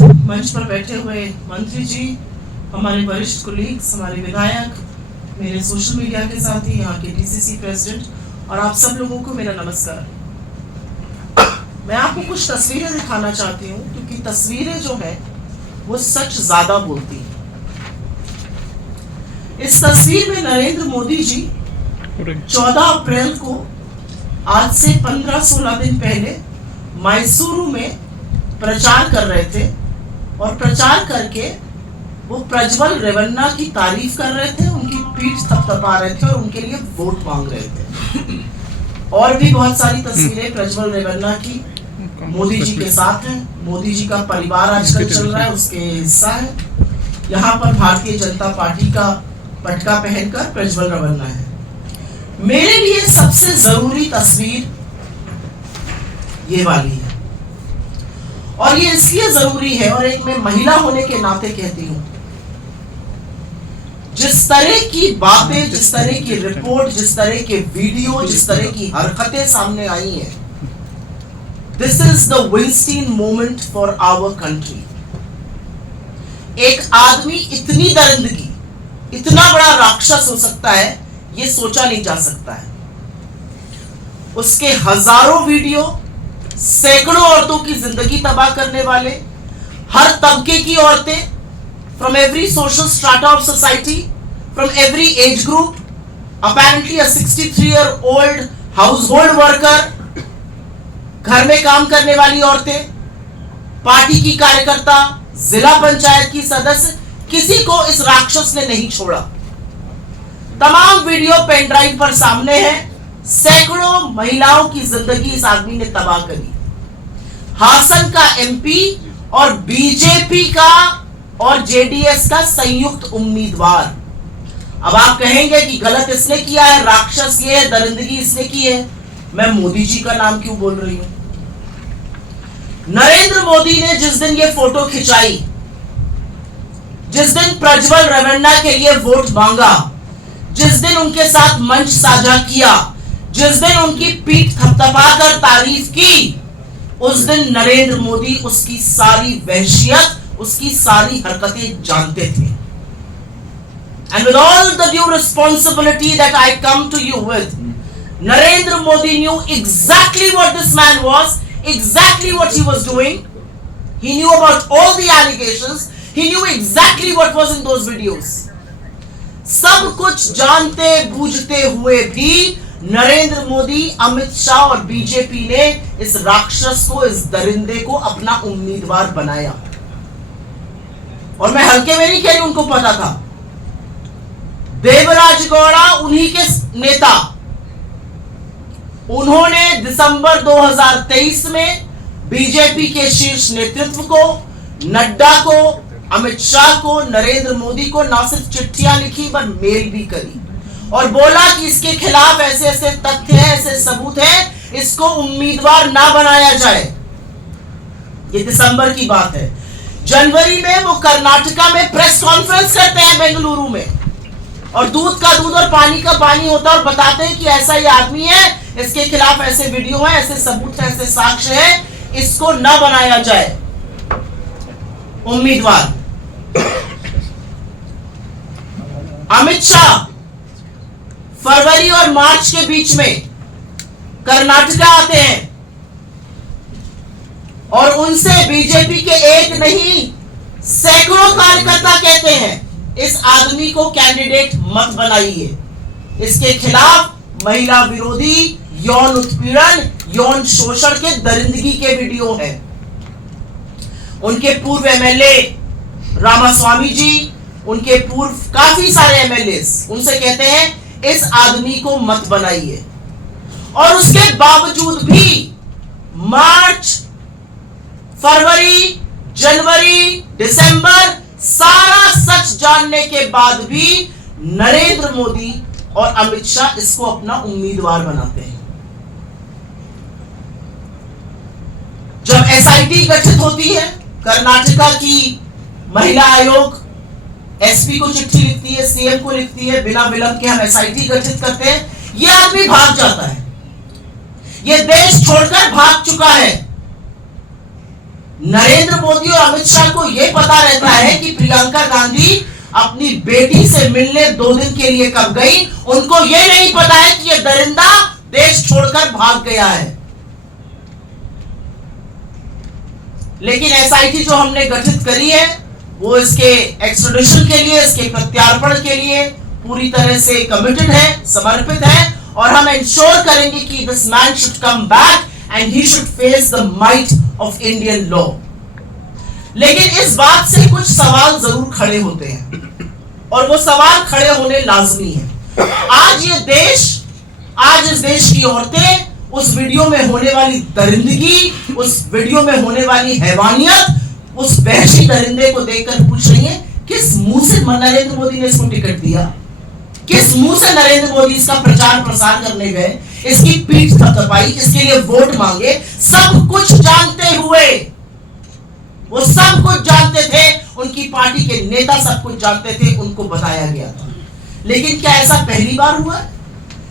मंच पर बैठे हुए मंत्री जी, हमारे वरिष्ठ कोलीग्स, हमारे विधायक, मेरे सोशल मीडिया के साथी, यहाँ के डीसीसी प्रेसिडेंट और आप सब लोगों को मेरा नमस्कार। मैं आपको कुछ तस्वीरें दिखाना चाहती हूँ क्योंकि तस्वीरें जो है वो सच ज्यादा बोलती हैं। इस तस्वीर में नरेंद्र मोदी जी 14 अप्रैल को आज से 15-16 दिन पहले मैसूरू में प्रचार कर रहे थे और प्रचार करके वो प्रज्वल रेवन्ना की तारीफ कर रहे थे, उनकी पीठ थपथपा रहे थे और उनके लिए वोट मांग रहे थे। और भी बहुत सारी तस्वीरें प्रज्वल रेवन्ना की मोदी जी के साथ हैं। मोदी जी का परिवार आजकल चल रहा है, उसके हिस्सा है। यहाँ पर भारतीय जनता पार्टी का पटका पहनकर प्रज्वल रेवन्ना है। मेरे लिए सबसे जरूरी तस्वीर ये वाली है और ये इसलिए जरूरी है और एक मैं महिला होने के नाते कहती हूं, जिस तरह की बातें, जिस तरह की रिपोर्ट, जिस तरह के वीडियो, जिस तरह की हरकतें सामने आई हैं, this is the Weinstein moment for our country. एक आदमी इतनी दरिंदगी, इतना बड़ा राक्षस हो सकता है, ये सोचा नहीं जा सकता है। उसके हजारों वीडियो, सैकड़ों औरतों की जिंदगी तबाह करने वाले, हर तबके की औरतें, from every social strata of society, from every age group, apparently 63-year-old house hold worker, घर में काम करने वाली औरतें, पार्टी की कार्यकर्ता, जिला पंचायत की सदस्य, किसी को इस राक्षस ने नहीं छोड़ा। तमाम वीडियो पेन ड्राइव पर सामने है। सैकड़ों महिलाओं की जिंदगी इस आदमी ने तबाह करी। हासन का एमपी और बीजेपी का और जेडीएस का संयुक्त उम्मीदवार। अब आप कहेंगे कि गलत इसने किया है, राक्षस ये है, दरिंदगी इसने की है, मैं मोदी जी का नाम क्यों बोल रही हूं? नरेंद्र मोदी ने जिस दिन ये फोटो खिंचाई, जिस दिन प्रज्वल रेवन्ना के लिए वोट मांगा, जिस दिन उनके साथ मंच साझा किया, जिस दिन उनकी पीठ थपथपाकर तारीफ की, उस दिन नरेंद्र मोदी उसकी सारी वहशियत, उसकी सारी हरकतें जानते थे। And with all the due responsibility that I come to you with, Narendra Modi knew exactly what this man was, exactly what he was doing. He knew about all the allegations. He knew exactly what was in those videos. सब कुछ जानते बूझते हुए भी नरेंद्र मोदी, अमित शाह और BJP ने इस राक्षस को, इस दरिंदे को अपना उम्मीदवार बनाया। और मैं हल्के में नहीं कह रही, उनको पता था। देवराज गौड़ा उन्हीं के नेता, उन्होंने दिसंबर 2023 में बीजेपी के शीर्ष नेतृत्व को, नड्डा को, अमित शाह को, नरेंद्र मोदी को ना सिर्फ चिट्ठियां लिखी पर मेल भी करी और बोला कि इसके खिलाफ ऐसे ऐसे तथ्य हैं, ऐसे सबूत हैं, इसको उम्मीदवार ना बनाया जाए। ये दिसंबर की बात है। जनवरी में वो कर्नाटका में प्रेस कॉन्फ्रेंस करते हैं बेंगलुरु में और दूध का दूध और पानी का पानी होता है और बताते हैं कि ऐसा ये आदमी है, इसके खिलाफ ऐसे वीडियो है, ऐसे सबूत है, ऐसे साक्ष्य है, इसको ना बनाया जाए उम्मीदवार। अमित शाह फरवरी और मार्च के बीच में कर्नाटका आते हैं और उनसे बीजेपी के एक नहीं सैकड़ों कार्यकर्ता कहते हैं, इस आदमी को कैंडिडेट मत बनाइए, इसके खिलाफ महिला विरोधी, यौन उत्पीड़न, यौन शोषण के दरिंदगी के वीडियो हैं। उनके पूर्व एमएलए रामास्वामी जी, उनके पूर्व काफी सारे एमएलए उनसे कहते हैं इस आदमी को मत बनाइए। और उसके बावजूद भी मार्च, फरवरी, जनवरी, दिसंबर, सारा सच जानने के बाद भी नरेंद्र मोदी और अमित शाह इसको अपना उम्मीदवार बनाते हैं। जब एसआईटी गठित होती है, कर्नाटका की महिला आयोग एसपी को चिट्ठी लिखती है, सीएम को लिखती है, बिना विलंब के हम एसआईटी गठित करते हैं, ये आदमी भाग जाता है, ये देश छोड़कर भाग चुका है। नरेंद्र मोदी और अमित शाह को यह पता रहता है कि प्रियंका गांधी अपनी बेटी से मिलने 2 दिन के लिए कब गई, उनको यह नहीं पता है कि यह दरिंदा देश छोड़कर भाग गया है। लेकिन एसआईटी जो हमने गठित करी है वो इसके एक्स्ट्राडिशन के लिए, इसके प्रत्यार्पण के लिए पूरी तरह से कमिटेड है, समर्पित है, और हम इंश्योर करेंगे कि this man should come back and he should face the might of Indian law. लेकिन इस बात से कुछ सवाल जरूर खड़े होते हैं और वो सवाल खड़े होने लाजमी है। आज इस देश की औरतें उस वीडियो में होने वाली दरिंदगी, उस वीडियो में होने वाली हैवानियत, उस वहशी दरिंदे को देखकर पूछ रही है किस मुंह से नरेंद्र मोदी ने इसको टिकट दिया, किस मुंह से नरेंद्र मोदी इसका प्रचार प्रसार करने गए, इसकी पीठ थपथपाई, इसके लिए वोट मांगे। सब कुछ जानते हुए, वो सब कुछ जानते थे, उनकी पार्टी के नेता सब कुछ जानते थे, उनको बताया गया था। लेकिन क्या ऐसा पहली बार हुआ?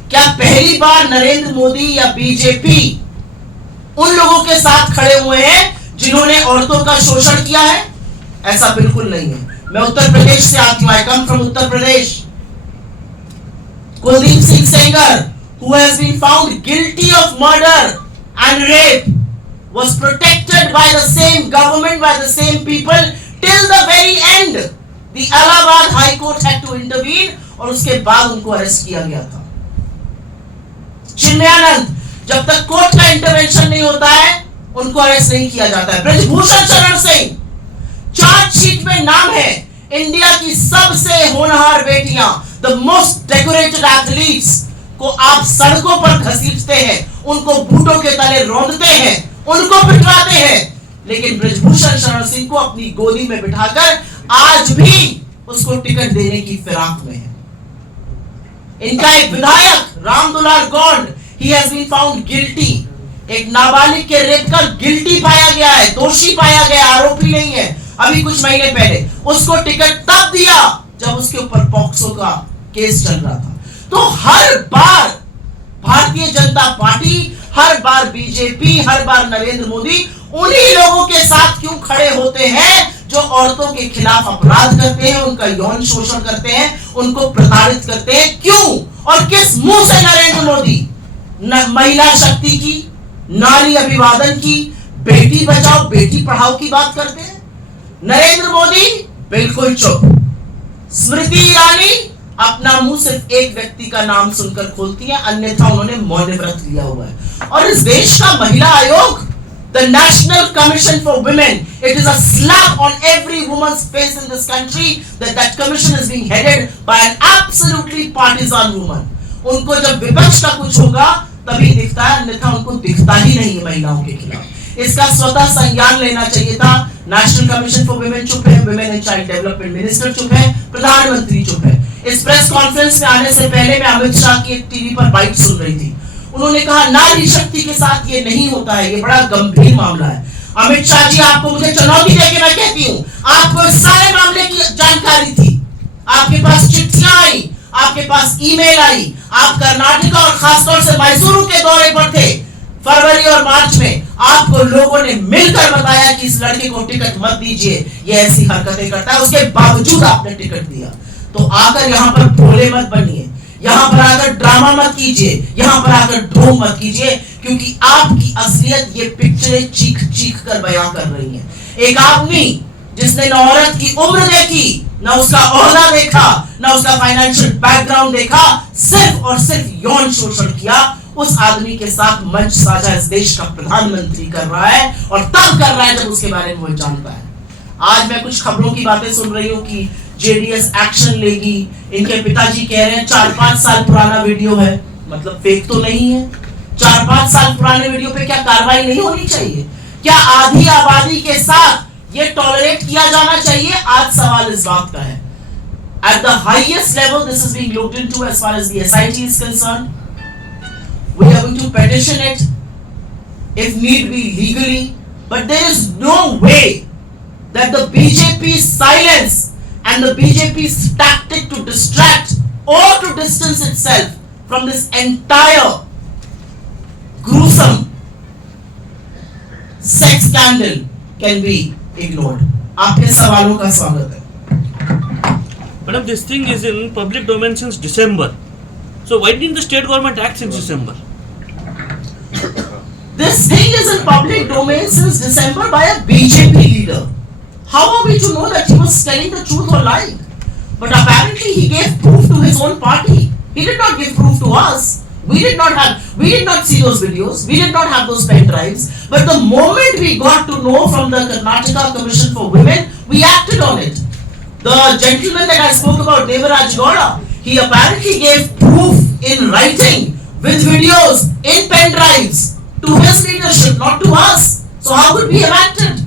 क्या पहली बार नरेंद्र मोदी या बीजेपी उन लोगों के साथ खड़े हुए हैं जिन्होंने औरतों का शोषण किया है? ऐसा बिल्कुल नहीं है। मैं उत्तर प्रदेश से आती हूं, I come from Uttar Pradesh. Kuldeep Singh Sengar, who has been found guilty of murder and rape, was protected by the same government, by the same people till the very end. The Allahabad High Court had to intervene और उसके बाद उनको arrest किया गया था। चिन्मयानंद, जब तक court का इंटरवेंशन नहीं होता है उनको अरेस्ट नहीं किया जाता है। ब्रजभूषण शरण सिंह, चार्जशीट में नाम है इंडिया की सबसे होनहार बेटियां, द मोस्ट डेकोरेटेड एथलीट्स को आप सड़कों पर घसीटते हैं, उनको बूटों के तले रौंदते हैं, उनको पिटवाते हैं, लेकिन ब्रजभूषण शरण सिंह को अपनी गोदी में बिठाकर आज भी उसको टिकट देने की फिराक में है। इनका एक विधायक Ramdular Gond, he has been found guilty, एक नाबालिग के रेप का गिल्टी पाया गया है, दोषी पाया गया, आरोपी नहीं है। अभी कुछ महीने पहले उसको टिकट तब दिया जब उसके ऊपर पॉक्सो का केस चल रहा था। तो हर बार भारतीय जनता पार्टी, हर बार बीजेपी, हर बार नरेंद्र मोदी उन्हीं लोगों के साथ क्यों खड़े होते हैं जो औरतों के खिलाफ अपराध करते हैं, उनका यौन शोषण करते हैं, उनको प्रताड़ित करते हैं? क्यों और किस मुंह से नरेंद्र मोदी महिला शक्ति की, नारी अभिवादन की, बेटी बचाओ बेटी पढ़ाओ की बात करते हैं? नरेंद्र मोदी बिल्कुल चुप। स्मृति ईरानी अपना मुंह सिर्फ एक व्यक्ति का नाम सुनकर खोलती है, अन्यथा उन्होंने मौन व्रत लिया हुआ है। और इस देश का महिला आयोग, the National Commission for Women, it is a slap on every woman's face in this country that that commission is being headed by an absolutely partisan woman. उनको जब विपक्ष का कुछ होगा तभी दिखता है, अन्यथा उनको दिखता ही नहीं है महिलाओं के खिलाफ। इसका स्वतः संज्ञान लेना चाहिए था। नेशनल कमीशन फॉर वुमेन चुप है, women and child development minister चुप है, प्रधानमंत्री चुप है। इस प्रेस कॉन्फ्रेंस में आने से पहले मैं अमित शाह की एक टीवी पर बाइट सुन रही थी। उन्होंने कहा नारी शक्ति के साथ ये नहीं होता है, ये बड़ा गंभीर मामला है। अमित शाह जी, आपको मुझे चुनौती देके मैं कहती हूँ, आपको इस सारे मामले की जानकारी थी, आपके पास चिट्ठियां आई, आपके पास ईमेल आई, आप कर्नाटक और खासतौर से मैसूरू के दौरे पर थे फरवरी और मार्च में। आपको लोगों ने मिलकर बताया कि इस लड़के को टिकट मत दीजिए, ये ऐसी हरकतें करता है, उसके बावजूद आपने टिकट दिया। तो आकर यहाँ पर भोले मत बनिए, यहाँ पर आकर ड्रामा मत कीजिए, यहाँ पर आकर ढोंग मत कीजिए, क्योंकि आपकी असलियत ये पिक्चरें चीख चीख कर बयां कर रही हैं। एक आदमी जिसने न औरत की उम्र देखी, न उसका ओहदा देखा, न उसका फाइनेंशियल बैकग्राउंड देखा, सिर्फ और सिर्फ यौन शोषण किया, उस आदमी के साथ मंच साझा इस देश का प्रधानमंत्री कर रहा है, और तब कर रहा है जब उसके बारे में वो जानता है। आज मैं कुछ खबरों की बातें सुन रही हूँ कि जेडीएस एक्शन लेगी, इनके पिताजी कह रहे हैं 4-5 साल पुराना वीडियो है, मतलब फेक तो नहीं है। 4-5 साल पुराने वीडियो पे क्या कार्रवाई नहीं होनी चाहिए? क्या आधी आबादी के साथ ये टॉलरेट किया जाना चाहिए? आज सवाल इस बात का है। At the highest level, this is being looked into as far as the SIT is concerned. We are going to petition it, if need be, legally. But there is no way that the BJP's silence and the BJP's tactic to distract or to distance itself from this entire gruesome sex scandal can be ignored. आपके सवालों का स्वागत है. Madam, this thing is in public domain since December. So why didn't the state government act since December? This thing is in public domain since December by a BJP leader. How are we to know that he was telling the truth or lying? But apparently he gave proof to his own party. He did not give proof to us. We did not see those videos. We did not have those pen drives. But the moment we got to know from the Karnataka Commission for Women, we acted on it. The gentleman that I spoke about, Devaraj Gowda, he apparently gave proof in writing with videos in pen drives to his leadership, not to us. So how could we have acted?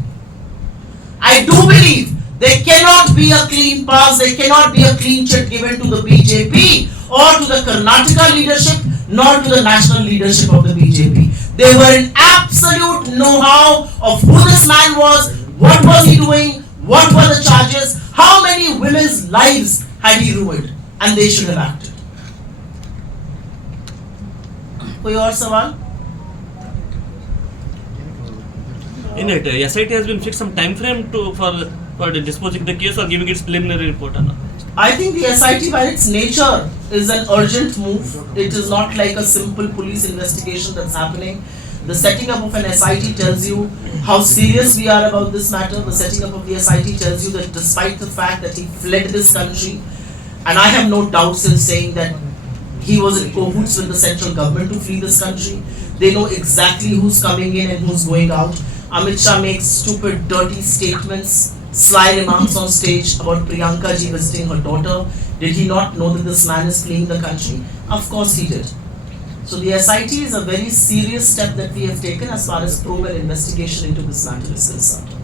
I do believe there cannot be a clean pass, there cannot be a clean check given to the BJP or to the Karnataka leadership, nor to the national leadership of the BJP. They were in absolute know-how of who this man was, what was he doing, what were the charges, how many women's lives had he ruined, and they should have acted. कोई और सवाल? In it, SIT has been fixed some time frame for disposing the case or giving its preliminary report or not? I think the SIT by its nature is an urgent move. It is not like a simple police investigation that's happening. The setting up of an SIT tells you how serious we are about this matter. The setting up of the SIT tells you that despite the fact that he fled this country, and I have no doubts in saying that he was in cahoots with the central government to flee this country. They know exactly who's coming in and who's going out. Amit Shah makes stupid, dirty statements, sly remarks on stage about Priyanka ji visiting her daughter. Did he not know that this man is fleeing the country? Of course he did. So the SIT is a very serious step that we have taken as far as probe and investigation into this matter is concerned.